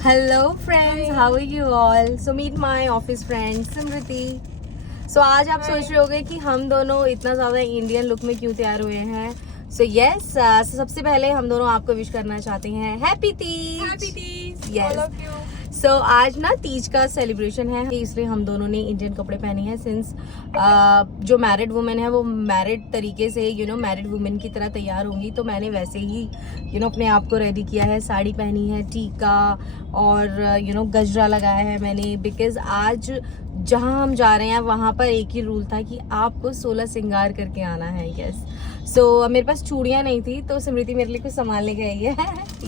Hello friends, how are you all? So meet my office friend Smriti. So आज आप सोच रहे होंगे कि हम दोनों इतना ज़्यादा इंडियन लुक में क्यों तैयार हुए हैं। सो यस, सबसे पहले हम दोनों आपको विश करना चाहते हैं happy Teej. Happy Tees, Yes. all of you. सो आज ना तीज का सेलिब्रेशन है, इसलिए हम दोनों ने इंडियन कपड़े पहने हैं। सिंस जो मैरिड वुमेन है वो मैरिड तरीके से मैरिड वुमेन की तरह तैयार होंगी, तो मैंने वैसे ही अपने आप को रेडी किया है। साड़ी पहनी है, टीका और गजरा लगाया है मैंने, बिकॉज आज जहाँ हम जा रहे हैं वहाँ पर एक ही रूल था कि आपको 16 श्रृंगार करके आना है। यस। सो मेरे पास चूड़ियाँ नहीं थी, तो स्मृति मेरे लिए कुछ सामान लेके आई है।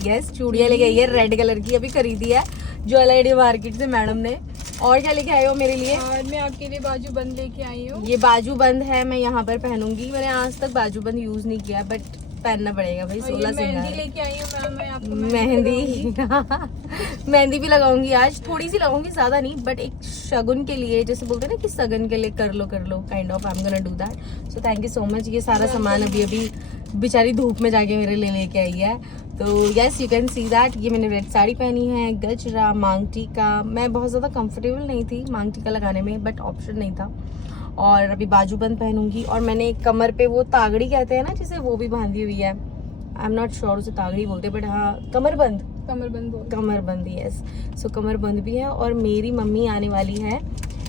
यस, चूड़ियाँ लेके आई है, रेड कलर की, अभी खरीदी है ज्वेलरी मार्केट से मैडम ने। और क्या लेके आए हो मेरे लिए? और मैं आपके लिए बाजू बंद लेके आई हूँ। ये बाजू बंद है, मैं यहाँ पर पहनूंगी। मैंने आज तक बाजू बंद यूज नहीं किया, बट पहनना पड़ेगा भाई। 16 मेहंदी श्रृंगार लेके आई हूँ मैम, मैं आपको मेहंदी मेहंदी भी लगाऊंगी आज, थोड़ी सी लगाऊंगी, ज्यादा नहीं, बट एक शगुन के लिए, जैसे बोलते हैं ना कि सगन के लिए कर लो kind of. I am gonna do that. So thank you so much. ये सारा सामान अभी बेचारी धूप में जाके मेरे लिए लेके आई है। तो yes, you can see that. ये मैंने रेड साड़ी पहनी है, गजरा, मांग टीका। मैं बहुत ज़्यादा कंफर्टेबल नहीं थी मांग टीका लगाने में, बट ऑप्शन नहीं था। और अभी बाजू बंद पहनूंगी, और मैंने कमर पे वो तागड़ी कहते हैं ना जिसे, वो भी बांधी हुई है। आई एम नॉट श्योर उसे तागड़ी बोलते, बट हाँ, कमर बंद यस। सो कमर बंद भी है। और मेरी मम्मी आने वाली है।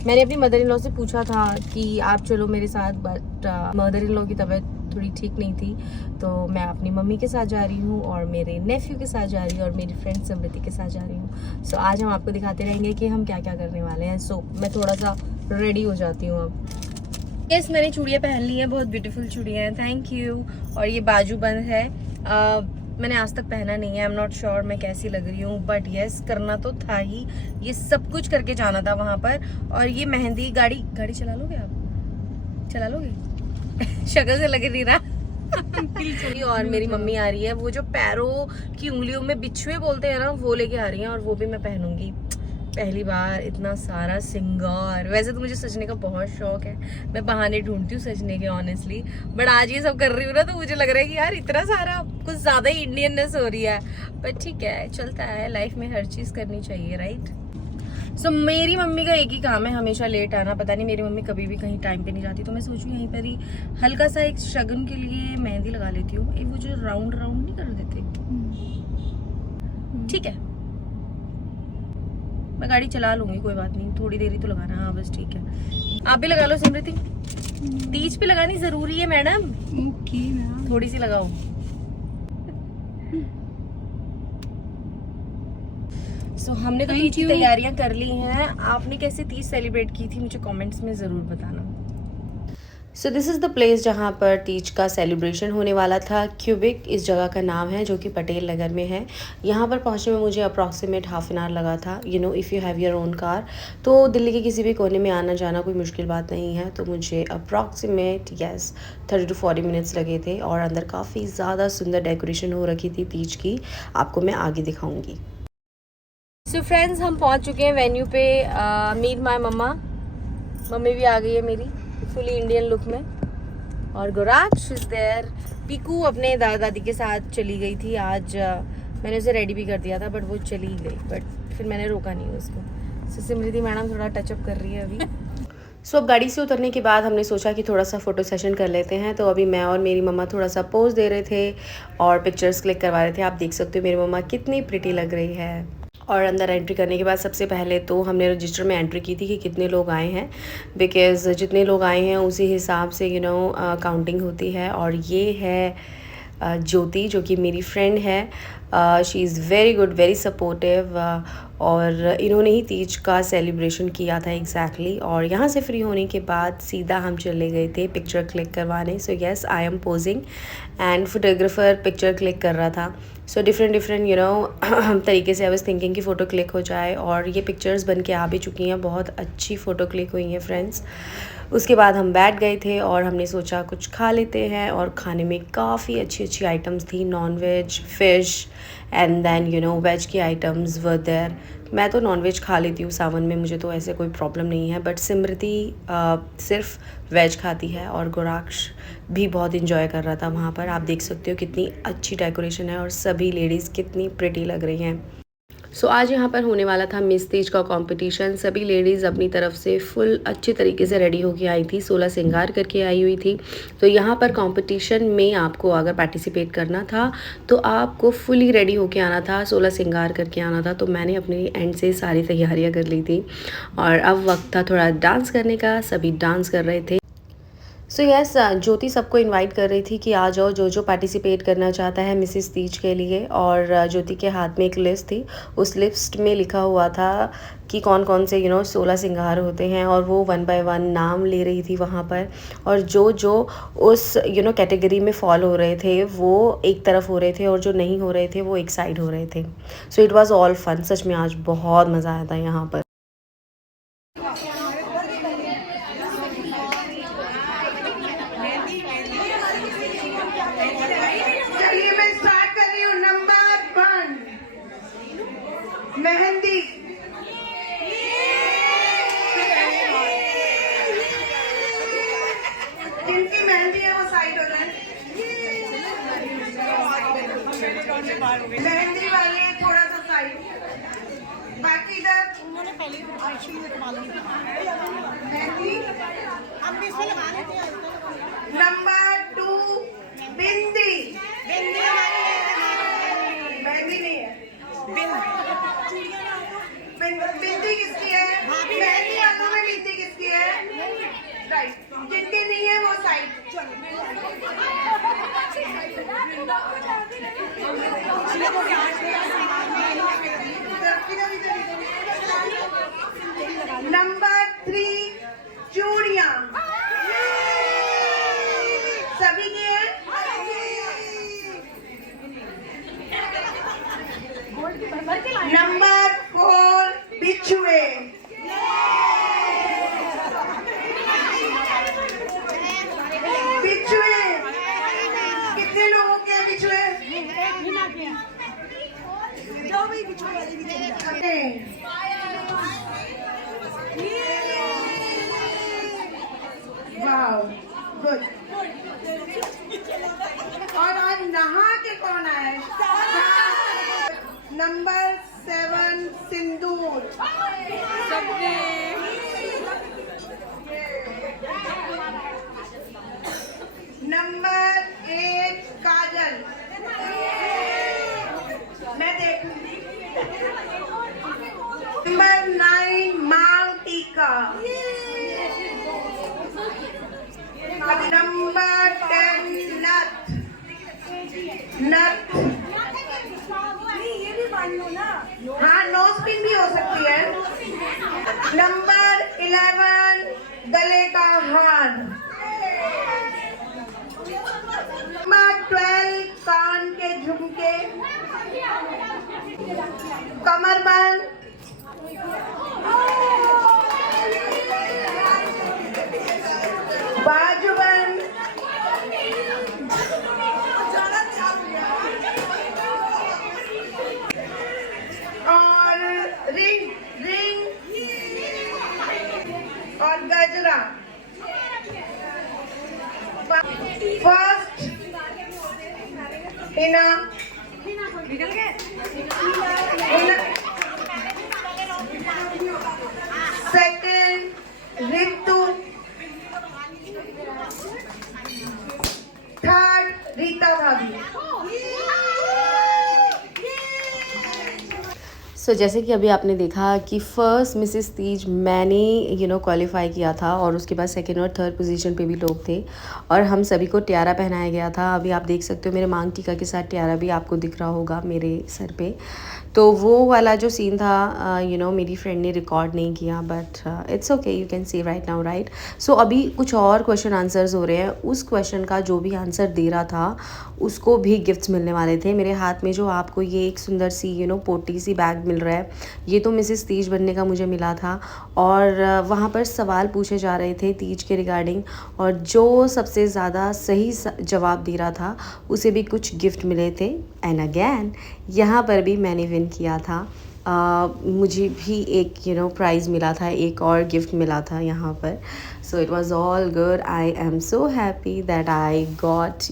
मैंने अपनी मदर इन लॉ से पूछा था कि आप चलो मेरे साथ, बट मदर इन लॉ की तबीयत थोड़ी ठीक नहीं थी, तो मैं अपनी मम्मी के साथ जा रही हूँ, और मेरे नेफ्यू के साथ जा रही हूँ, और मेरी फ्रेंड समृति के साथ जा रही हूँ। सो आज हम आपको दिखाते रहेंगे कि हम क्या क्या करने वाले हैं। सो मैं थोड़ा सा रेडी हो जाती हूँ अब। यस, मैंने चूड़ियाँ पहन ली हैं, बहुत ब्यूटीफुल चूड़ियाँ हैं, थैंक यू। और ये बाजू बंद है, मैंने आज तक पहना नहीं है। आई एम नॉट श्योर मैं कैसी लग रही हूँ, बट यस, करना तो था ही। ये सब कुछ करके जाना था वहाँ पर। और ये मेहंदी, गाड़ी चला लोगे आप? चला लोगे? शक्ल से लग नहीं रहा। और मेरी मम्मी आ रही है, वो जो पैरों की उंगलियों में बिछुए बोलते हैं ना, वो लेके आ रही हैं, और वो भी मैं पहनूंगी पहली बार। इतना सारा सिंगार, वैसे तो मुझे सजने का बहुत शौक है, मैं बहाने ढूंढती हूँ सजने के ऑनेस्टली, बट आज ये सब कर रही हूँ ना, तो मुझे लग रहा है कि यार इतना सारा कुछ ज्यादा ही इंडियननेस हो रही है। बट ठीक है, चलता है, लाइफ में हर चीज करनी चाहिए, राइट। सो मेरी मम्मी का एक ही काम है, हमेशा लेट आना। पता नहीं मेरी मम्मी कभी भी कहीं टाइम पे नहीं जाती, तो मैं सोचूं यहीं पर ही हल्का सा एक शगुन के लिए मेहंदी लगा लेती हूँ। वो जो राउंड नहीं कर देते, ठीक है, मैं गाड़ी चला लूंगी, कोई बात नहीं, थोड़ी देरी तो लगाना। हाँ बस ठीक है, आप भी लगा लो स्मृति। तीज पे लगानी जरूरी है मैडम। ओके मैम, थोड़ी सी लगाओ। सो हमने तो तीज की तैयारियां कर ली हैं। आपने कैसे तीज सेलिब्रेट की थी, मुझे कमेंट्स में ज़रूर बताना। So this is the place जहाँ पर तीज का सेलिब्रेशन होने वाला था। क्यूबिक इस जगह का नाम है, जो कि पटेल नगर में है। यहाँ पर पहुँचने में मुझे अप्रॉक्सीमेट हाफ एन आवर लगा था। If you have your own car, तो दिल्ली के किसी भी कोने में आना जाना कोई मुश्किल बात नहीं है। तो मुझे अप्रॉक्सीमेट 30 to 40 मिनट्स लगे थे। और अंदर काफ़ी ज़्यादा सुंदर डेकोरेशन हो रखी थी तीज की, आपको मैं आगे दिखाऊँगी। सो फ्रेंड्स, हम पहुँच चुके हैं वेन्यू पे। मीट माय मम्मी भी आ गई है मेरी, फुली इंडियन लुक में। और गोराक्ष इज देयर। पीकू अपने दादा दादी के साथ चली गई थी आज। मैंने उसे रेडी भी कर दिया था, बट वो चली गई, बट फिर मैंने रोका नहीं उसको। सो सिमृति मैडम थोड़ा टचअप कर रही है अभी। सो अब गाड़ी से उतरने के बाद हमने सोचा कि थोड़ा सा फ़ोटो सेशन कर लेते हैं। तो अभी मैं और मेरी मम्मा थोड़ा सा पोज दे रहे थे और पिक्चर्स क्लिक करवा रहे थे। आप देख सकते हो मेरी मम्मा कितनी प्रिटी लग रही है। और अंदर एंट्री करने के बाद सबसे पहले तो हमने रजिस्टर में एंट्री की थी कि कितने लोग आए हैं, बिकॉज़ जितने लोग आए हैं उसी हिसाब से काउंटिंग होती है। और ये है ज्योति, जो कि मेरी फ्रेंड है। She is very good, very supportive. और इन्होंने ही तीज का सेलिब्रेशन किया था एग्जैक्टली। और यहाँ से फ्री होने के बाद सीधा हम चले गए थे पिक्चर क्लिक करवाने। सो yes, I M posing and photographer picture click कर रहा था। सो डिफरेंट तरीके से आई वाज थिंकिंग कि फ़ोटो क्लिक हो जाए। और ये पिक्चर्स बन के आ भी चुकी हैं, बहुत अच्छी फ़ोटो क्लिक हुई हैं फ्रेंड्स। उसके बाद हम बैठ गए थे और हमने सोचा कुछ खा लेते हैं। और खाने में काफ़ी अच्छी अच्छी आइटम्स थी, non veg, fish and then veg की आइटम्स वर देयर। मैं तो नॉन वेज खा लेती हूँ सावन में, मुझे तो ऐसे कोई प्रॉब्लम नहीं है, बट सिमृति सिर्फ वेज खाती है। और गोराक्ष भी बहुत इंजॉय कर रहा था वहाँ पर। आप देख सकते हो कितनी अच्छी डेकोरेशन है और सभी लेडीज़ कितनी प्रिटी लग रही हैं। सो आज यहाँ पर होने वाला था मिस तीज का कंपटीशन। सभी लेडीज़ अपनी तरफ से फुल अच्छी तरीके से रेडी होके आई थी, 16 श्रृंगार करके आई हुई थी। तो यहाँ पर कंपटीशन में आपको अगर पार्टिसिपेट करना था तो आपको फुली रेडी होके आना था, 16 श्रृंगार करके आना था। तो मैंने अपने एंड से सारी तैयारियाँ कर ली थी और अब वक्त था थोड़ा डांस करने का। सभी डांस कर रहे थे। सो यस, ज्योति सबको इनवाइट कर रही थी कि आ जाओ जो जो पार्टिसिपेट करना चाहता है मिसेस तीज के लिए। और ज्योति के हाथ में एक लिस्ट थी, उस लिस्ट में लिखा हुआ था कि कौन कौन से 16 श्रृंगार होते हैं और वो 1 बाय 1 नाम ले रही थी वहाँ पर। और जो जो उस कैटेगरी में फॉल हो रहे थे वो एक तरफ हो रहे थे और जो नहीं हो रहे थे वो एक साइड हो रहे थे। So it was all fun. सच में आज बहुत मज़ा आया था यहाँ पर। चलिए मैं स्टार्ट कर रही हूँ। नंबर 1 मेहंदी। जिनकी मेहंदी है वो साइड हो जाए। मेहंदी वाले थोड़ा सा साइड, बाकी इधर मेहंदी। नंबर 2 बिंदी। मेहंदी नहीं है, बिंदी किसकी है? मेहंदी वालों में बिंदी किसकी है? राइट, जिनकी नहीं है वो साइड। नंबर 3 चूड़ियां। सभी की है। नंबर 4 बिछुए। बिछुए कितने लोगों के बिछुए? जो भी बिछुए। Wow, good. और आज नहा के कौन आए? नंबर 7 सिंदूर। नंबर 8 काजल। मैं देखूंगी। नंबर 9 मांग टीका। नंबर 10 नथ। नथ ये भी मान लो ना। हाँ, नोज पिन भी हो सकती है। नंबर 11 गले का हार। नंबर 12 कान के झुमके। कमरबंद। बाजूबंद। और रिंग और गजरा। First Hina. Second Ritu. Third Rita भाभी। सो जैसे कि अभी आपने देखा कि फ़र्स्ट मिसेस तीज मैंने क्वालिफाई किया था और उसके बाद सेकंड और थर्ड पोजीशन पे भी लोग थे और हम सभी को टियारा पहनाया गया था। अभी आप देख सकते हो मेरे मांग टीका के साथ टियारा भी आपको दिख रहा होगा मेरे सर पे। तो वो वाला जो सीन था मेरी फ्रेंड ने रिकॉर्ड नहीं किया, but it's okay, you can see right now, right. So अभी कुछ और क्वेश्चन आंसर्स हो रहे हैं। उस क्वेश्चन का जो भी आंसर दे रहा था उसको भी गिफ्ट्स मिलने वाले थे। मेरे हाथ में जो आपको ये एक सुंदर सी पोटी सी बैग मिल रहा है, ये तो मिसेस तीज बनने का मुझे मिला था। और वहाँ पर सवाल पूछे जा रहे थे तीज के रिगार्डिंग, और जो सबसे ज़्यादा सही जवाब दे रहा था उसे भी कुछ गिफ्ट मिले थे। एंड अगैन यहाँ पर भी मैंने विन किया था। मुझे भी एक प्राइज़ मिला था, एक और गिफ्ट मिला था यहाँ पर. So it was all good. I am so happy that I got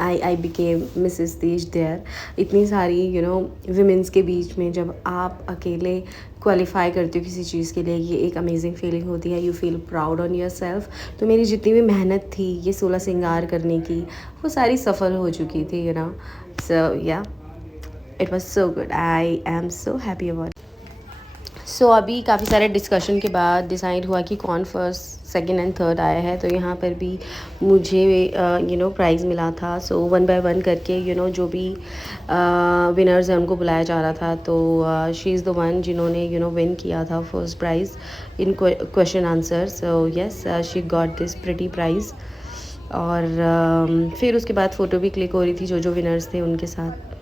I became Mrs Teej there. इतनी सारी विमेंस के बीच में जब आप अकेले क्वालिफाई करते हो किसी चीज़ के लिए, ये एक अमेजिंग फीलिंग होती है. You feel proud on your self. तो मेरी जितनी भी मेहनत थी ये 16 श्रृंगार करने की, वो सारी सफल हो चुकी थी. So yeah, it was so good. I am so happy about. So अभी काफ़ी सारे डिस्कशन के बाद डिसाइड हुआ कि कौन फर्स्ट, सेकंड एंड थर्ड आया है. तो यहाँ पर भी मुझे प्राइज़ मिला था. सो 1 बाय 1 करके जो भी विनर्स हैं उनको बुलाया जा रहा था. तो शी इज़ द वन जिन्होंने विन किया था first prize in question answer. So yes, she got this pretty prize. और फिर उसके बाद फ़ोटो भी क्लिक हो रही थी जो विनर्स थे उनके साथ,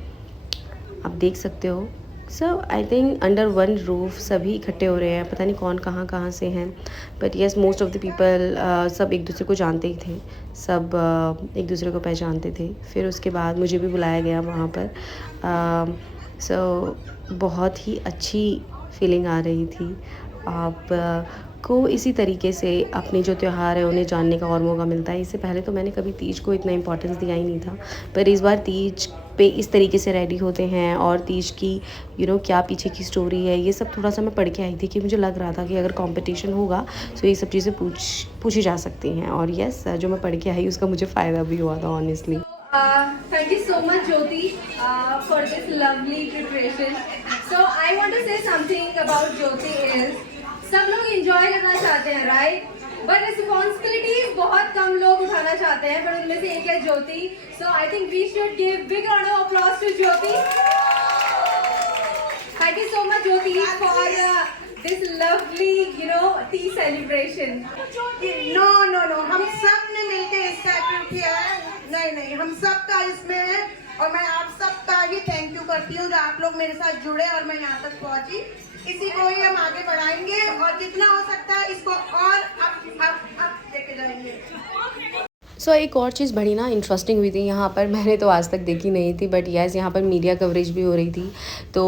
आप देख सकते हो. So I think under one roof सभी इकट्ठे हो रहे हैं. पता नहीं कौन कहाँ से हैं, but yes, most of the people सब एक दूसरे को जानते ही थे. सब एक दूसरे को पहचानते थे. फिर उसके बाद मुझे भी बुलाया गया वहाँ पर. सो बहुत ही अच्छी फीलिंग आ रही थी. आप को इसी तरीके से अपने जो त्यौहार है उन्हें जानने का और मौका मिलता है. इससे पहले तो मैंने कभी तीज को इतना इम्पोर्टेंस दिया ही नहीं था, पर इस बार तीज पे इस तरीके से रेडी होते हैं और तीज की क्या पीछे की स्टोरी है, ये सब थोड़ा सा मैं पढ़ के आई थी कि मुझे लग रहा था कि अगर कंपटीशन होगा तो ये सब चीज़ें पूछी जा सकती हैं. और यस, जो मैं पढ़ के आई उसका मुझे फ़ायदा भी हुआ था honestly. Thank you so much, Jyoti, for this lovely preparation. So I want to say something about Jyoti is, सब लोग enjoy करना चाहते हैं, right? But responsibilities बहुत कम लोग उठाना चाहते हैं, पर उनमें से एक है ज्योति. So I think we should give big round of applause to Jyoti. Thank you so much, Jyoti, for this lovely, tea celebration. No, हम सब ने मिलके इसका अटेंड किया है. नहीं, हम सब का इसमें है. और मैं आप सबका ही थैंक यू करती हूँ जो आप लोग मेरे साथ जुड़े और मैं यहाँ तक पहुँची. इसी को ही हम आगे बढ़ाएंगे और जितना हो सकता है इसको और अब लेके जाएंगे. सो एक और चीज़ बड़ी इंटरेस्टिंग हुई थी यहाँ पर, मैंने तो आज तक देखी नहीं थी, बट यस यहाँ पर मीडिया कवरेज भी हो रही थी. तो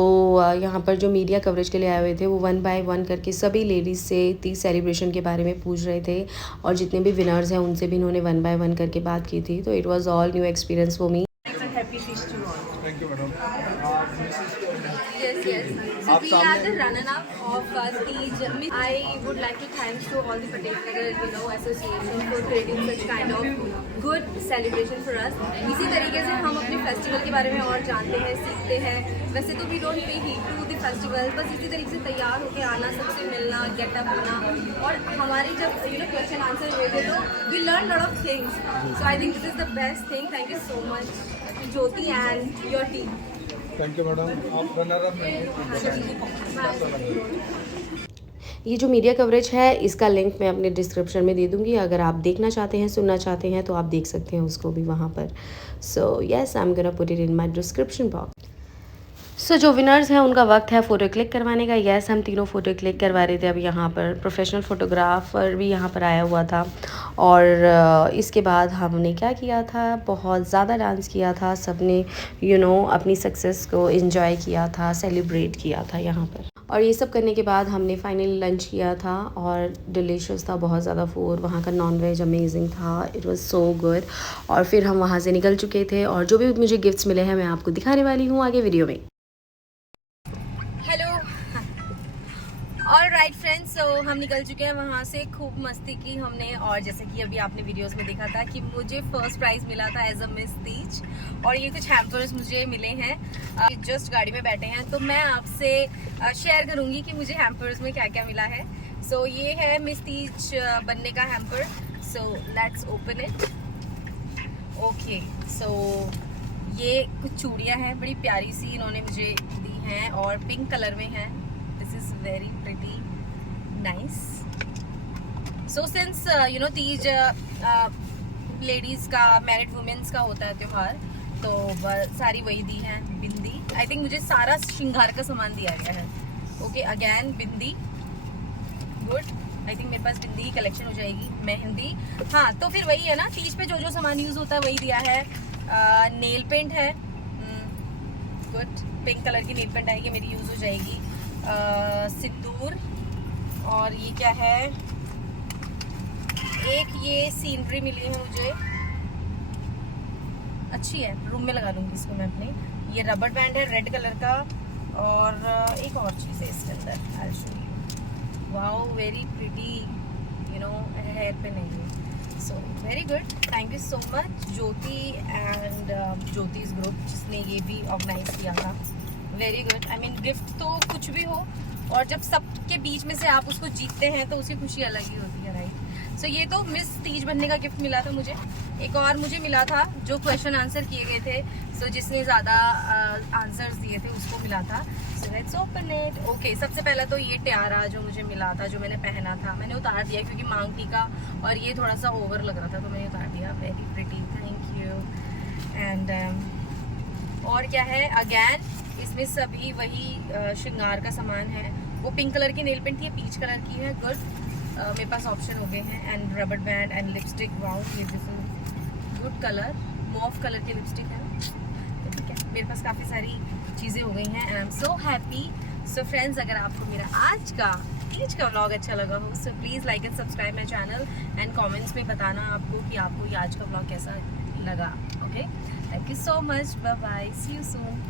यहाँ पर जो मीडिया कवरेज के लिए आए हुए थे वो 1 बाय 1 करके सभी लेडीज़ से तीज सेलिब्रेशन के बारे में पूछ रहे थे. और जितने भी विनर्स हैं उनसे भी इन्होंने 1 बाय 1 करके बात की थी. तो it was all new experience for me. Yes. So we are the runner-up of Teej. I would like to thank to all the Patel association for creating such kind of good celebration for us. इसी तरीके से हम अपने festival के बारे में और जानते हैं, सीखते हैं. वैसे तो we don't pay heed to the festival, बस इसी तरीके से तैयार होकर आना, सबसे मिलना, गेट अप होना. और हमारी जब क्वेश्चन आंसर हुए थे तो we learned lot of things. So I think this is the best thing. Thank you so much, Jyoti and your team. Thank you madam. आप रनर अप हैं. ये जो मीडिया कवरेज है इसका लिंक मैं अपने डिस्क्रिप्शन में दे दूँगी. अगर आप देखना चाहते हैं, सुनना चाहते हैं तो आप देख सकते हैं उसको भी वहाँ पर. So yes, I am gonna put it in my description box. So जो विनर्स हैं उनका वक्त है फ़ोटो क्लिक करवाने का. येस, हम तीनों फ़ोटो क्लिक करवा रहे थे. अब यहाँ पर प्रोफेशनल फ़ोटोग्राफ़र भी यहाँ पर आया हुआ था. और इसके बाद हमने क्या किया था, बहुत ज़्यादा डांस किया था. सब ने अपनी सक्सेस को एंजॉय किया था, सेलिब्रेट किया था यहाँ पर. और ये सब करने के बाद हमने फाइनली लंच किया था और डिलीशियस था, बहुत ज़्यादा फूड. वहाँ का नॉन वेज अमेजिंग था. It was so good. और फिर हम वहाँ से निकल चुके थे और जो भी मुझे गिफ्ट्स मिले हैं मैं आपको दिखाने वाली हूँ आगे वीडियो में. ऑल राइट फ्रेंड्स, सो हम निकल चुके हैं वहाँ से. खूब मस्ती की हमने. और जैसे कि अभी आपने वीडियोस में देखा था कि मुझे फर्स्ट प्राइज़ मिला था एज अ मिस तीज. और ये कुछ हैम्पर्स मुझे मिले हैं. जस्ट गाड़ी में बैठे हैं तो मैं आपसे शेयर करूँगी कि मुझे हैम्पर्स में क्या क्या मिला है. सो ये है मिस तीज बनने का hamper. So let's open it. Okay, so ये कुछ चूड़ियाँ हैं, बड़ी प्यारी सी इन्होंने मुझे दी हैं और पिंक कलर में हैं. This is very pretty, nice. So since Teej ladies का, मैरिड वुमेन्स का होता है त्योहार, तो सारी वही दी हैं. बिंदी, आई थिंक मुझे सारा श्रृंगार का सामान दिया गया है. Okay, again bindi, good. I think मेरे पास बिंदी की कलेक्शन हो जाएगी. मेहंदी, हाँ, तो फिर वही है ना, तीज पे जो सामान यूज होता है वही दिया है. नेल पेंट है, गुड. पिंक कलर की नेल पेंट है, ये मेरी यूज़ हो जाएगी। सिंदूर, और ये क्या है, एक ये सीनरी मिली है मुझे, अच्छी है, रूम में लगा लूँगी इसको मैं अपने। ये रबर बैंड है रेड कलर का, और एक और चीज़ है इसके अंदर, I show you. Wow, very pretty, you know, hair पे नहीं है। So very good, thank you so much Jyoti and Jyoti's group, जिसने ये भी ऑर्गेनाइज किया था। Very good. I mean gift तो कुछ भी हो, और जब सबके बीच में से आप उसको जीतते हैं तो उसकी खुशी अलग ही होती है, राइट। सो ये तो मिस तीज बनने का गिफ्ट मिला था मुझे। एक और मुझे मिला था जो क्वेश्चन आंसर किए गए थे, सो जिसने ज़्यादा आंसर्स दिए थे उसको मिला था। सो लेट्स ओपन इट। ओके, सबसे पहले तो ये टियारा जो मुझे मिला था, जो मैंने पहना था, मैंने उतार दिया क्योंकि मांग टीका और ये थोड़ा सा ओवर लग रहा था, तो मैंने उतार दिया। Very pretty, thank you. And और क्या है, अगैन इसमें सभी वही श्रृंगार का सामान है। वो पिंक कलर की नेल पेंट थी, पीच कलर की है। गुड, मेरे पास ऑप्शन हो गए हैं। And rubber band and lipstick, wow, ये गुड कलर, मॉफ कलर की लिपस्टिक है, तो ठीक है। मेरे पास काफ़ी सारी चीज़ें हो गई हैं and I am so happy. So friends, अगर आपको मेरा आज का तीज का व्लॉग अच्छा लगा हो, so please like and subscribe my channel and comments में बताना आपको कि आपको ये आज का व्लॉग कैसा लगा। Okay, thank you so much, bye bye, see you soon.